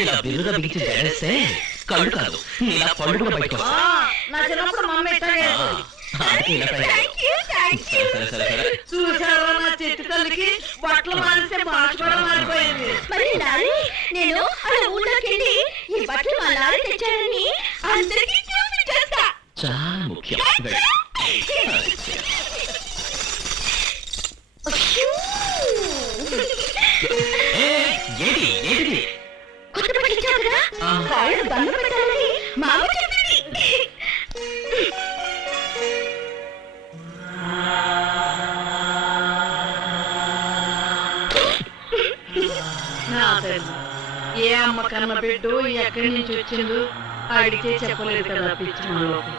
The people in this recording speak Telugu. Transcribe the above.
ఇలా బిల్లుగా బిగించి జడేస్తే కళ్ళు కాదు ఇలా పళ్ళు కూడా బయటకు చూసారా నా చెట్టు తల్లికి బట్టలు మారిస్తే భాష కూడా మారిపోయింది. మరి లారీ నేను అలా ఊళ్ళోకి వెళ్ళి ఈ బట్టలు మా లారీ తెచ్చారని అందరికీ చూపించేస్తా. చాలా ముఖ్యం. కొత్త బట్టలు ఇచ్చావు కదా, కాళ్ళు బంధం పెట్టాలని మా అమ్మ చెప్పింది. ఏ అమ్మ కన్న బిడ్డు ఎక్కడి నుంచి వచ్చిందో అడిగితే చెప్పలేదు కదా పిచ్చి మనలోకి.